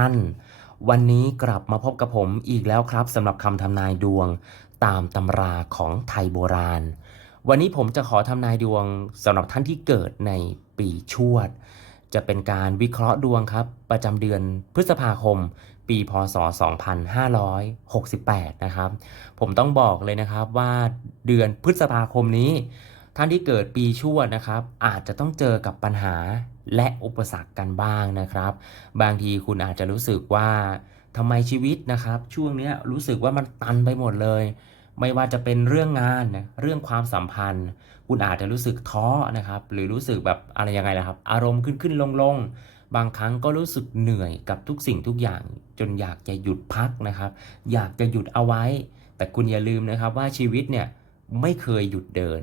ท่าน วันนี้กลับมาพบกับผมอีกแล้วครับสำหรับคำทำนายดวงตามตำราของไทยโบราณ วันนี้ผมจะขอทำนายดวงสำหรับท่านที่เกิดในปีชวด จะเป็นการวิเคราะห์ดวงครับ ประจำเดือนพฤษภาคม ปีพศ 2568 นะครับ ผมต้องบอกเลยนะครับว่าเดือนพฤษภาคมนี้ท่านที่เกิดปีชวดนะครับ อาจจะต้องเจอกับปัญหา และอุปสรรคกันบ้างนะครับ บางทีคุณอาจจะรู้สึกว่าทำไมชีวิตนะครับ ช่วงนี้รู้สึกว่ามันตันไปหมดเลย ไม่ว่าจะเป็นเรื่องงานเรื่องความสัมพันธ์ คุณอาจจะรู้สึกท้อนะครับ หรือรู้สึกแบบอะไรยังไงล่ะครับ อารมณ์ขึ้นขึ้นลงลงบางครั้งก็รู้สึกเหนื่อยกับทุกสิ่งทุกอย่าง จนอยากจะหยุดพักนะครับ อยากจะหยุดเอาไว้ แต่คุณอย่าลืมนะครับว่าชีวิตเนี่ยไม่เคยหยุดเดิน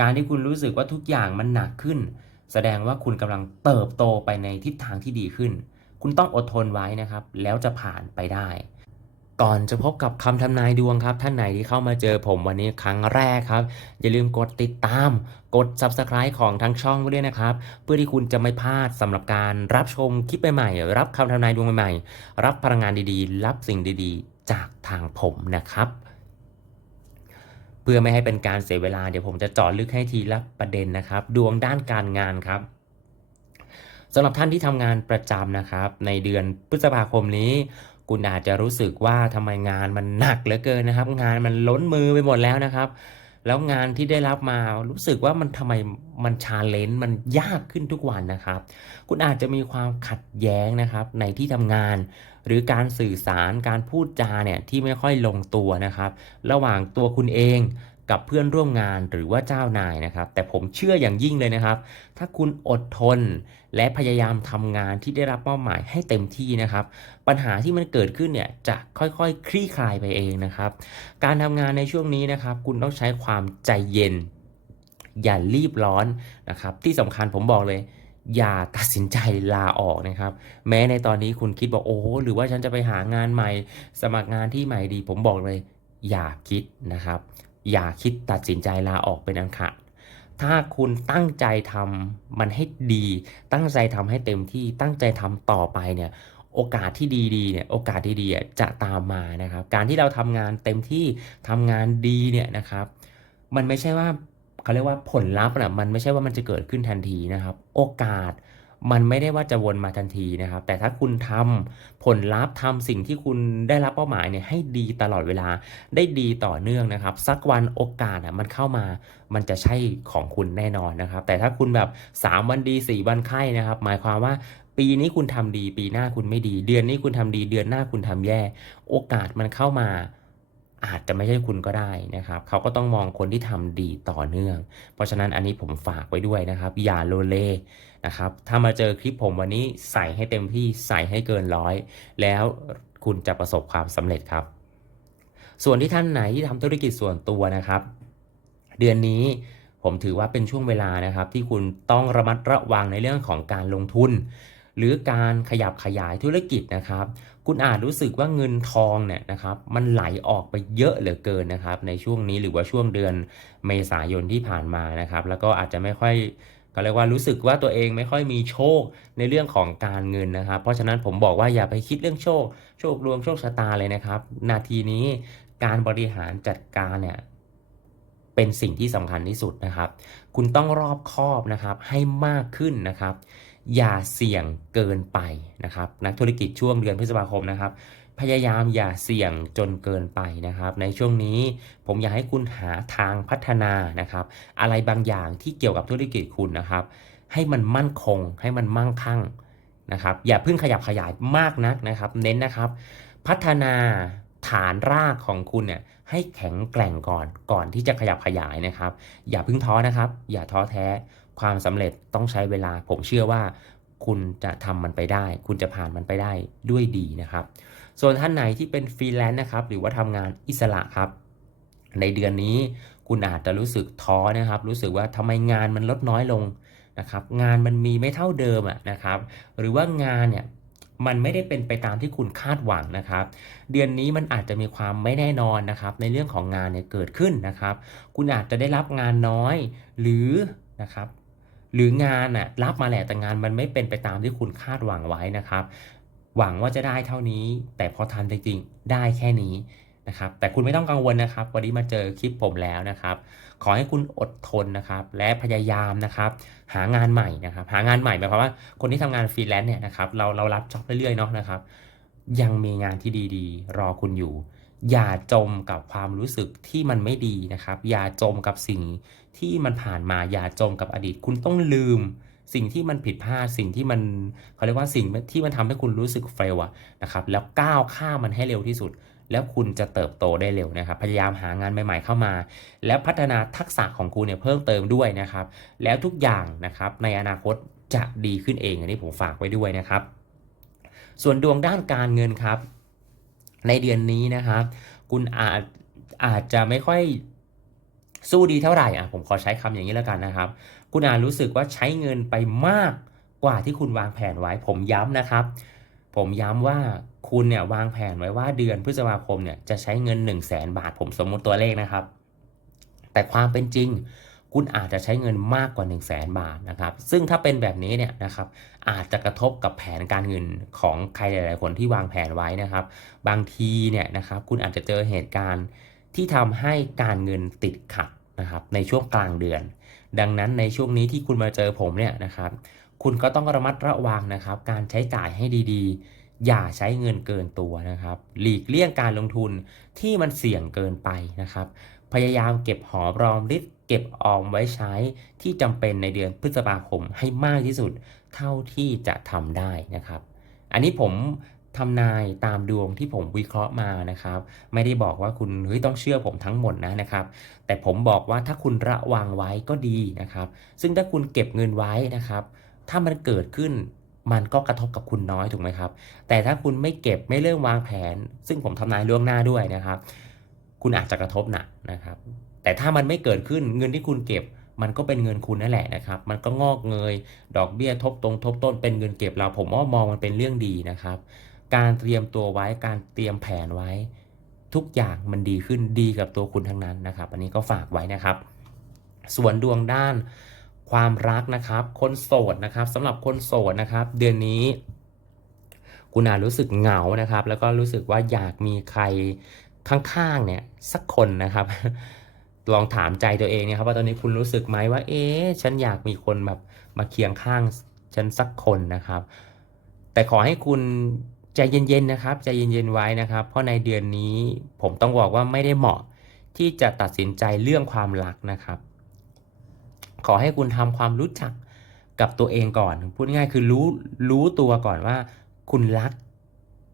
การที่คุณรู้สึกว่าทุกอย่างมันหนักขึ้น แสดงว่าคุณกำลังเติบโตไปในทิศทางที่ดีขึ้น คุณต้องอดทนไว้นะครับ แล้วจะผ่านไปได้ ก่อนจะพบกับคำทำนายดวงครับ ท่านไหนที่เข้ามาเจอผมวันนี้ครั้งแรกครับ อย่าลืมกดติดตาม กด Subscribe ของทั้งช่องไว้ด้วยนะครับ เพื่อที่คุณจะไม่พลาดสำหรับการรับชมคลิปใหม่ๆรับคำทำนายดวงใหม่ๆรับพลังงานดีๆ รับสิ่งดีๆ จากทางผมนะครับ พื่อไม่ให้เป็นการเสียเวลาเดี๋ยวผมจะจาะลึกให้ทีละประเด็นนะครับ ดวงด้านการงานครับสำหรับท่านที่ทำงานประจำนะครับ ในเดือนพฤษภาคมนี้ คุณอาจจะรู้สึกว่าทำไมงานมันหนักเหลือเกินนะครับ งานมันล้นมือไปหมดแล้วนะครับ แล้วงานที่ได้รับมารู้สึกว่ามันทำไมมันชาเลนจ์มันยากขึ้นทุกวันนะครับ คุณอาจจะมีความขัดแย้งนะครับในที่ทำงาน หรือการสื่อสารการพูดจาเนี่ยที่ไม่ค่อยลงตัวนะครับ ระหว่างตัวคุณเองกับเพื่อนร่วมงานหรือว่าเจ้านายนะครับ แต่ผมเชื่ออย่างยิ่งเลยนะครับ ถ้าคุณอดทนและพยายามทำงานที่ได้รับมอบหมายให้เต็มที่นะครับ ปัญหาที่มันเกิดขึ้นเนี่ยจะค่อยๆคคลี่คลายไปเองนะครับ การทำงานในช่วงนี้นะครับ คุณต้องใช้ความใจเย็น อย่ารีบร้อนนะครับ ที่สำคัญผมบอกเลย อย่าตัดสินใจลาออกนะครับ แม้ในตอนนี้คุณคิดบอกโอ้หรือว่าฉันจะไปหางานใหม่ สมัครงานที่ใหม่ดี ผมบอกเลย อย่าคิดนะครับ อย่าคิดตัดสินใจลาออกเป็นอันขาดถ้าคุณตั้งใจทำมันให้ดี ตั้งใจทำให้เต็มที่ตั้งใจทำต่อไปเนี่ยโอกาสที่ดีๆเนี่ยโอกาสที่ดีๆจะตามมานะครับ การที่เราทำงานเต็มที่ทำงานดีเนี่ยนะครับ มันไม่ใช่ว่า เขาเรียกว่าผลลัพธ์นะมันไม่ใช่ว่ามันจะเกิดขึ้นทันทีนะครับ โอกาสมันไม่ได้ว่าจะวนมาทันทีนะครับ แต่ถ้าคุณทำผลลัพธ์ทำสิ่งที่คุณได้รับเป้าหมายเนี่ยให้ดีตลอดเวลาได้ดีต่อเนื่องนะครับ สักวันโอกาสอะมันเข้ามา มันจะใช่ของคุณแน่นอนนะครับ แต่ถ้าคุณแบบ 3 วันดี 4 วันไข้นะครับ หมายความว่าปีนี้คุณทำดี ปีหน้าคุณไม่ดี เดือนนี้คุณทำดี เดือนหน้าคุณทำแย่ โอกาสมันเข้ามา อาจจะไม่ใช่คุณก็ได้นะครับเขาก็ต้องมองคนที่ทำดีต่อเนื่อง เพราะฉะนั้นอันนี้ผมฝากไว้ด้วยนะครับ อย่าโลเลนะครับถ้ามาเจอคลิปผมวันนี้ใส่ให้เต็มที่ใส่ให้เกินร้อย แล้วคุณจะประสบความสำเร็จครับ ส่วนที่ท่านไหนที่ทำธุรกิจส่วนตัวนะครับ เดือนนี้ผมถือว่าเป็นช่วงเวลานะครับ ที่คุณต้องระมัดระวังในเรื่องของการลงทุน หรือการขยับขยายธุรกิจนะครับ คุณอาจรู้สึกว่าเงินทองเนี่ยนะครับ มันไหลออกไปเยอะเหลือเกินนะครับ ในช่วงนี้หรือว่าช่วงเดือนเมษายนที่ผ่านมานะครับ แล้วก็อาจจะไม่ค่อยเขาเรียกว่ารู้สึกว่าตัวเองไม่ค่อยมีโชคในเรื่องของการเงินนะครับ เพราะฉะนั้นผมบอกว่าอย่าไปคิดเรื่องโชค โชครวมโชคชะตาเลยนะครับ นาทีนี้การบริหารจัดการเนี่ยเป็นสิ่งที่สำคัญที่สุดนะครับ คุณต้องรอบคอบนะครับให้มากขึ้นนะครับ อย่าเสี่ยงเกินไปนะครับ นักธุรกิจช่วงเดือนพฤษภาคมนะครับ พยายามอย่าเสี่ยงจนเกินไปนะครับ ในช่วงนี้ผมอยากให้คุณหาทางพัฒนานะครับ อะไรบางอย่างที่เกี่ยวกับธุรกิจคุณนะครับ ให้มันมั่นคง ให้มันมั่งคั่งนะครับ อย่าเพิ่งขยับขยายมากนักนะครับ เน้นนะครับ พัฒนาฐานรากของคุณเนี่ยให้แข็งแกร่งก่อนก่อนที่จะขยับขยายนะครับ อย่าเพิ่งท้อนะครับ อย่าท้อแท้ ความสำเร็จต้องใช้เวลา ผมเชื่อว่าคุณจะทำมันไปได้ คุณจะผ่านมันไปได้ด้วยดีนะครับ ส่วนท่านไหนที่เป็นฟรีแลนซ์นะครับ หรือว่าทำงานอิสระครับ ในเดือนนี้คุณอาจจะรู้สึกท้อนะครับ รู้สึกว่าทำไมงานมันลดน้อยลงนะครับ งานมันมีไม่เท่าเดิมอะนะครับ หรือว่างานเนี่ยมันไม่ได้เป็นไปตามที่คุณคาดหวังนะครับ เดือนนี้มันอาจจะมีความไม่แน่นอนนะครับ ในเรื่องของงานเนี่ยเกิดขึ้นนะครับ คุณอาจจะได้รับงานน้อยหรือนะครับ หรืองานน่ะรับมาแหละแต่งานมันไม่เป็นไปตามที่คุณคาดหวังไว้นะครับ หวังว่าจะได้เท่านี้ แต่พอทำจริงๆ ได้แค่นี้นะครับแต่คุณไม่ต้องกังวลนะครับ วันนี้มาเจอคลิปผมแล้วนะครับ ขอให้คุณอดทนนะครับ และพยายามนะครับ หางานใหม่นะครับ หางานใหม่หมายความว่าคนที่ทำงานฟรีแลนซ์เนี่ยนะครับเราเรารับจ็อบเรื่อยๆเนาะนะครับ ยังมีงานที่ดีๆ รอคุณอยู่ อย่าจมกับความรู้สึกที่มันไม่ดีนะครับ อย่าจมกับสิ่งที่มันผ่านมา อย่าจมกับอดีต คุณต้องลืม สิ่งที่มันผิดพลาด สิ่งที่มันเขาเรียกว่าสิ่งที่มันทำให้คุณรู้สึกเฟลอะนะครับ แล้วก้าวข้ามมันให้เร็วที่สุด แล้วคุณจะเติบโตได้เร็วนะครับ พยายามหางานใหม่ ๆเข้ามา แล้วพัฒนาทักษะของคุณเนี่ยเพิ่มเติมด้วยนะครับ แล้วทุกอย่างนะครับในอนาคตจะดีขึ้นเอง อันนี้ผมฝากไว้ด้วยนะครับ ส่วนดวงด้านการเงินครับ ในเดือนนี้นะครับ คุณอาจอาจจะไม่ค่อยสู้ดีเท่าไหร่อะผมขอใช้คำอย่างนี้แล้วกันนะครับ คุณอาจรู้สึกว่าใช้เงินไปมากกว่าที่คุณวางแผนไว้ ผมย้ำนะครับ ผมย้ำว่าคุณเนี่ยวางแผนไว้ว่าเดือนพฤษภาคมเนี่ยจะใช้เงิน 1 0 0 0 0แสนบาท ผมสมมติตัวเลขนะครับ แต่ความเป็นจริง คุณอาจจะใช้เงินมากกว่า 1 0 0 0 0แสนบาทนะครับ ซึ่งถ้าเป็นแบบนี้เนี่ยนะครับอาจจะกระทบกับแผนการเงินของใครหลาย ๆ คนที่วางแผนไว้นะครับ บางทีเนี่ยนะครับคุณอาจจะเจอเหตุการณ์ที่ทำให้การเงินติดขัดนะครับในช่วงกลางเดือน ดังนั้นในช่วงนี้ที่คุณมาเจอผมเนี่ยนะครับคุณก็ต้องระมัดระวังนะครับ การใช้จ่ายให้ดีๆ อย่าใช้เงินเกินตัวนะครับ หลีกเลี่ยงการลงทุนที่มันเสี่ยงเกินไปนะครับ พยายามเก็บหอมรอมริบเก็บออมไว้ใช้ที่จำเป็นในเดือนพฤษภาคมให้มากที่สุดเท่าที่จะทำได้นะครับ อันนี้ผมทำนายตามดวงที่ผมวิเคราะห์มานะครับ ไม่ได้บอกว่าคุณเฮ้ยต้องเชื่อผมทั้งหมดนะนะครับ แต่ผมบอกว่าถ้าคุณระวังไว้ก็ดีนะครับ ซึ่งถ้าคุณเก็บเงินไว้นะครับ ถ้ามันเกิดขึ้นมันก็กระทบกับคุณน้อยถูกไหมครับ แต่ถ้าคุณไม่เก็บไม่เริ่มวางแผน ซึ่งผมทำนายล่วงหน้าด้วยนะครับ คุณอาจจะกระทบหนักนะครับ แต่ถ้ามันไม่เกิดขึ้นเงินที่คุณเก็บ มันก็เป็นเงินคุณนั่นแหละนะครับ มันก็งอกเงย ดอกเบี้ยทบตรงทบต้นเป็นเงินเก็บเราผมว่ามองมันเป็นเรื่องดีนะครับ การเตรียมตัวไว้การเตรียมแผนไว้ ทุกอย่างมันดีขึ้นดีกับตัวคุณทั้งนั้นนะครับ อันนี้ก็ฝากไว้นะครับ ส่วนดวงด้านความรักนะครับ คนโสดนะครับสำหรับคนโสดนะครับ เดือนนี้คุณอาจรู้สึกเหงานะครับ แล้วก็รู้สึกว่าอยากมีใคร ข้างๆเนี่ยสักคนนะครับ ลองถามใจตัวเองนะครับว่าตอนนี้คุณรู้สึกไหมว่า เอ๊ะฉันอยากมีคนแบบมาเคียงข้างฉันสักคนนะครับ แต่ขอให้คุณใจเย็นๆนะครับใจเย็นๆไว้นะครับ เพราะในเดือนนี้ผมต้องบอกว่าไม่ได้เหมาะที่จะตัดสินใจเรื่องความรักนะครับ ขอให้คุณทำความรู้จักกับตัวเองก่อน พูดง่ายคือรู้รู้ตัวก่อนว่า คุณรัก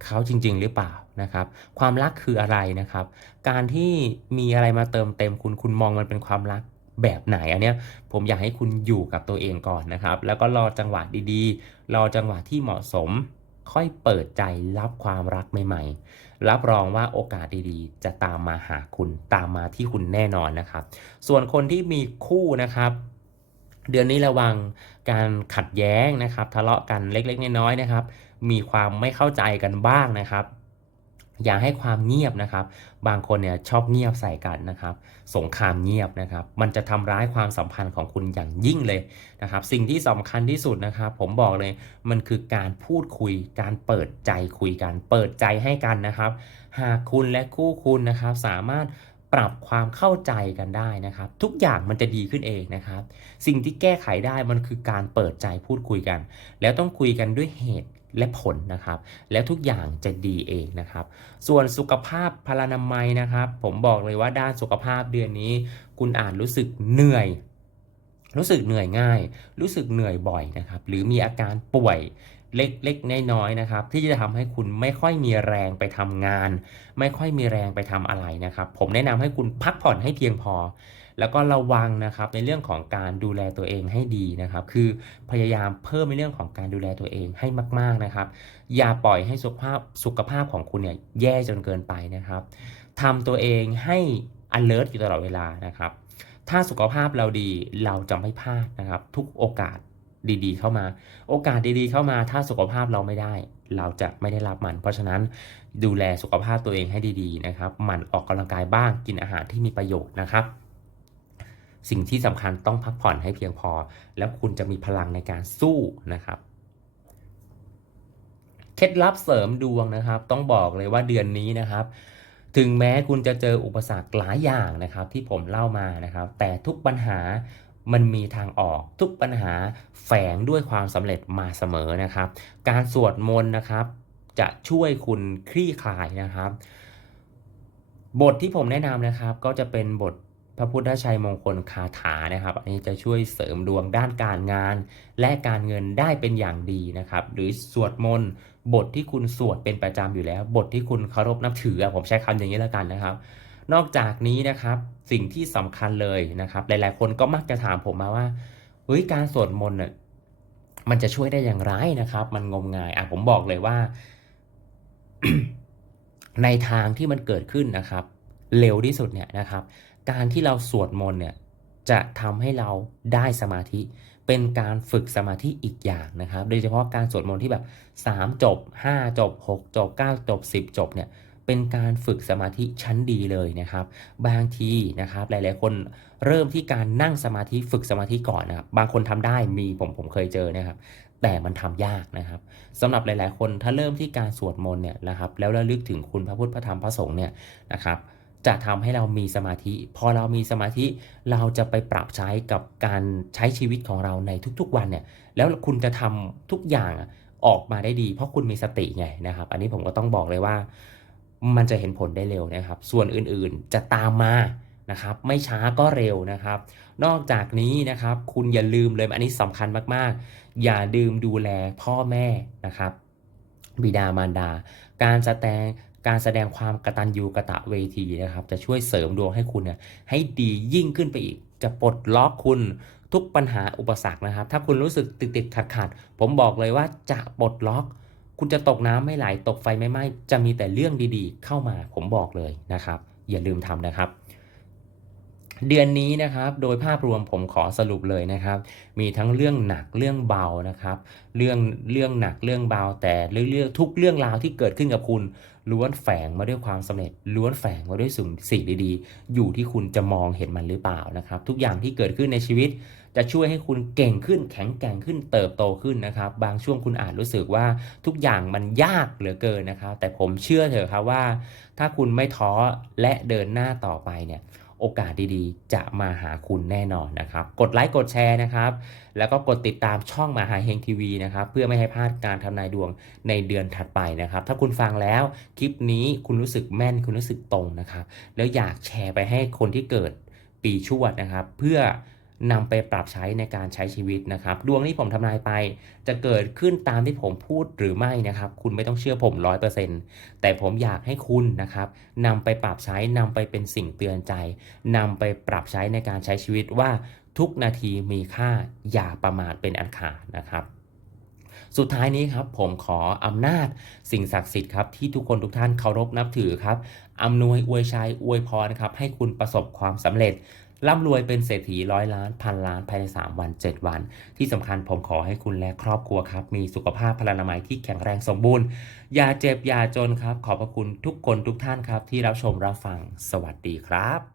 เขาจริง ๆ หรือเปล่านะครับ ความรักคืออะไรนะครับ การที่มีอะไรมาเติมเต็มคุณคุณมองมันเป็นความรักแบบไหนอันเนี้ยผมอยากให้คุณอยู่กับตัวเองก่อนนะครับ แล้วก็รอจังหวะดีๆ รอจังหวะที่เหมาะสม ค่อยเปิดใจรับความรักใหม่ๆ รับรองว่าโอกาสดีๆ จะตามมาหาคุณตามมาที่คุณแน่นอนนะครับ ส่วนคนที่มีคู่นะครับ เดือนนี้ระวังการขัดแย้งนะครับ ทะเลาะกันเล็กๆน้อยๆนะครับ มีความไม่เข้าใจกันบ้างนะครับอย่าให้ความเงียบนะครับ บางคนเนี่ยชอบเงียบใส่กันนะครับ สงครามเงียบนะครับ มันจะทำร้ายความสัมพันธ์ของคุณอย่างยิ่งเลยนะครับ สิ่งที่สำคัญที่สุดนะครับ ผมบอกเลย มันคือการพูดคุย การเปิดใจคุยกัน เปิดใจให้กันนะครับ หากคุณและคู่คุณนะครับ สามารถปรับความเข้าใจกันได้นะครับ ทุกอย่างมันจะดีขึ้นเองนะครับ สิ่งที่แก้ไขได้มันคือการเปิดใจพูดคุยกัน แล้วต้องคุยกันด้วยเหตุ และผลนะครับ แล้วทุกอย่างจะดีเองนะครับ ส่วนสุขภาพพลานามัยนะครับ ผมบอกเลยว่าด้านสุขภาพเดือนนี้ คุณอาจรู้สึกเหนื่อย รู้สึกเหนื่อยง่าย รู้สึกเหนื่อยบ่อยนะครับ หรือมีอาการป่วยเล็กๆน้อยๆนะครับ ที่จะทำให้คุณไม่ค่อยมีแรงไปทำงาน ไม่ค่อยมีแรงไปทำอะไรนะครับ ผมแนะนำให้คุณพักผ่อนให้เพียงพอ แล้วก็ระวังนะครับในเรื่องของการดูแลตัวเองให้ดีนะครับ คือพยายามเพิ่มในเรื่องของการดูแลตัวเองให้มาก ๆนะครับ อย่าปล่อยให้สุขภาพสุขภาพของคุณเนี่ยแย่จนเกินไปนะครับทำตัวเองให้ alert อยู่ตลอดเวลานะครับ ถ้าสุขภาพเราดีเราจะไม่พลาดนะครับ ทุกโอกาสดีๆ เข้ามา โอกาสดีๆ เข้ามา ถ้าสุขภาพเราไม่ได้ เราจะไม่ได้รับมัน เพราะฉะนั้นดูแลสุขภาพตัวเองให้ดีๆนะครับ หมั่นออกกำลังกายบ้าง กินอาหารที่มีประโยชน์นะครับ สิ่งที่สำคัญต้องพักผ่อนให้เพียงพอ แล้วคุณจะมีพลังในการสู้นะครับเคล็ดลับเสริมดวงนะครับ ต้องบอกเลยว่าเดือนนี้นะครับ ถึงแม้คุณจะเจออุปสรรคหลายอย่างนะครับ ที่ผมเล่ามานะครับ แต่ทุกปัญหามันมีทางออกทุกปัญหาแฝงด้วยความสำเร็จมาเสมอนะครับ การสวดมนต์นะครับ จะช่วยคุณคลี่คลายนะครับ บทที่ผมแนะนำนะครับ ก็จะเป็นบท พระพุทธชัยมงคลคาถานะครับ อันนี้จะช่วยเสริมดวงด้านการงาน และการเงินได้เป็นอย่างดีนะครับ หรือสวดมนต์บทที่คุณสวดเป็นประจำอยู่แล้ว บทที่คุณเคารพนับถืออะผมใช้คำอย่างนี้แล้วกันนะครับ นอกจากนี้นะครับสิ่งที่สำคัญเลยนะครับ หลาย ๆ คนก็มักจะถามผมมาว่าเฮ้ยการสวดมนต์น่ะมันจะช่วยได้อย่างไรนะครับ มันงมงายอะผมบอกเลยว่า ในทางที่มันเกิดขึ้นนะครับ เร็วที่สุดเนี่ยนะครับ การที่เราสวดมนต์เนี่ยจะทำให้เราได้สมาธิ เป็นการฝึกสมาธิอีกอย่างนะครับ โดยเฉพาะการสวดมนต์ที่แบบ 3 จบ 5 จบ 6 จบ 9 จบ 10 จบเนี่ยเป็นการฝึกสมาธิชั้นดีเลยนะครับ บางทีนะครับหลายๆ คนเริ่มที่การนั่งสมาธิฝึกสมาธิก่อนนะครับ บางคนทำได้มีผมผมเคยเจอนะครับ แต่มันทำยากนะครับสำหรับหลาย ๆ คนถ้าเริ่มที่การสวดมนต์เนี่ยนะครับ แล้วระลึกถึงคุณพระพุทธพระธรรมพระสงฆ์เนี่ยนะครับ จะทำให้เรามีสมาธิ พอเรามีสมาธิเราจะไปปรับใช้กับการใช้ชีวิตของเราในทุกๆวันเนี่ยแล้วคุณจะทำทุกอย่างอออกมาได้ดี เพราะคุณมีสติไงนะครับ อันนี้ผมก็ต้องบอกเลยว่ามันจะเห็นผลได้เร็วนะครับ ส่วนอื่นๆจะตามมานะครับ ไม่ช้าก็เร็วนะครับ นอกจากนี้นะครับ คุณอย่าลืมเลยอันนี้สำคัญมากๆ อย่าลืมดูแลพ่อแม่นะครับ บิดามารดา การแสดง การแสดงความกตัญญูกะตะเวทีนะครับ จะช่วยเสริมดวงให้คุณเนี่ยให้ดียิ่งขึ้นไปอีก จะปลดล็อกคุณทุกปัญหาอุปสรรคนะครับ ถ้าคุณรู้สึกติดติดขัดขัดผมบอกเลยว่าจะปลดล็อก คุณจะตกน้ำไม่ไหลตกไฟไม่ไหม้จะมีแต่เรื่องดีๆ เข้ามาผมบอกเลยนะครับ อย่าลืมทำนะครับ เดือนนี้นะครับ โดยภาพรวมผมขอสรุปเลยนะครับ มีทั้งเรื่องหนักเรื่องเบานะครับ เรื่องเรื่องหนักเรื่องเบาแต่เรื่องทุกเรื่องราวที่เกิดขึ้นกับคุณ ล้วนแฝงมาด้วยความสำเร็จ ล้วนแฝงมาด้วยสิ่งสิ่งดีๆ อยู่ที่คุณจะมองเห็นมันหรือเปล่านะครับ ทุกอย่างที่เกิดขึ้นในชีวิต จะช่วยให้คุณเก่งขึ้น แข็งแกร่งขึ้น เติบโตขึ้นนะครับ บางช่วงคุณอาจรู้สึกว่าทุกอย่างมันยากเหลือเกินนะครับ แต่ผมเชื่อเถอะครับว่า ถ้าคุณไม่ท้อและเดินหน้าต่อไปเนี่ย โอกาสดีๆ จะมาหาคุณแน่นอนนะครับ กดไลค์กดแชร์นะครับ แล้วก็กดติดตามช่องมหาเฮงทีวีนะครับ เพื่อไม่ให้พลาดการทำนายดวงในเดือนถัดไปนะครับ ถ้าคุณฟังแล้วคลิปนี้คุณรู้สึกแม่นคุณรู้สึกตรงนะครับ แล้วอยากแชร์ไปให้คนที่เกิดปีชวดนะครับ เพื่อ นำไปปรับใช้ในการใช้ชีวิตนะครับดวงที่ผมทำนายไป จะเกิดขึ้นตามที่ผมพูดหรือไม่นะครับ คุณไม่ต้องเชื่อผม 100%แต่ผมอยากให้คุณนะครับนำไปปรับใช้นำไปเป็นสิ่งเตือนใจนำไปปรับใช้ในการใช้ชีวิตว่าทุกนาทีมีค่าอย่าประมาทเป็นอันขาดนะครับสุดท้ายนี้ครับผมขออำนาจสิ่งศักดิ์สิทธิ์ครับที่ทุกคนทุกท่านเคารพนับถือครับอำนวยอวยชัยอวยพรครับให้คุณประสบความสำเร็จ ร่ำรวยเป็นเศรษฐีร้อยล้านพันล้านภายใน 3 วัน 7 วัน ที่สำคัญผมขอให้คุณและครอบครัวครับ มีสุขภาพพลานามัยที่แข็งแรงสมบูรณ์ อย่าเจ็บอย่าจนครับ ขอบพระคุณทุกคนทุกท่านครับ ที่รับชมรับฟังสวัสดีครับ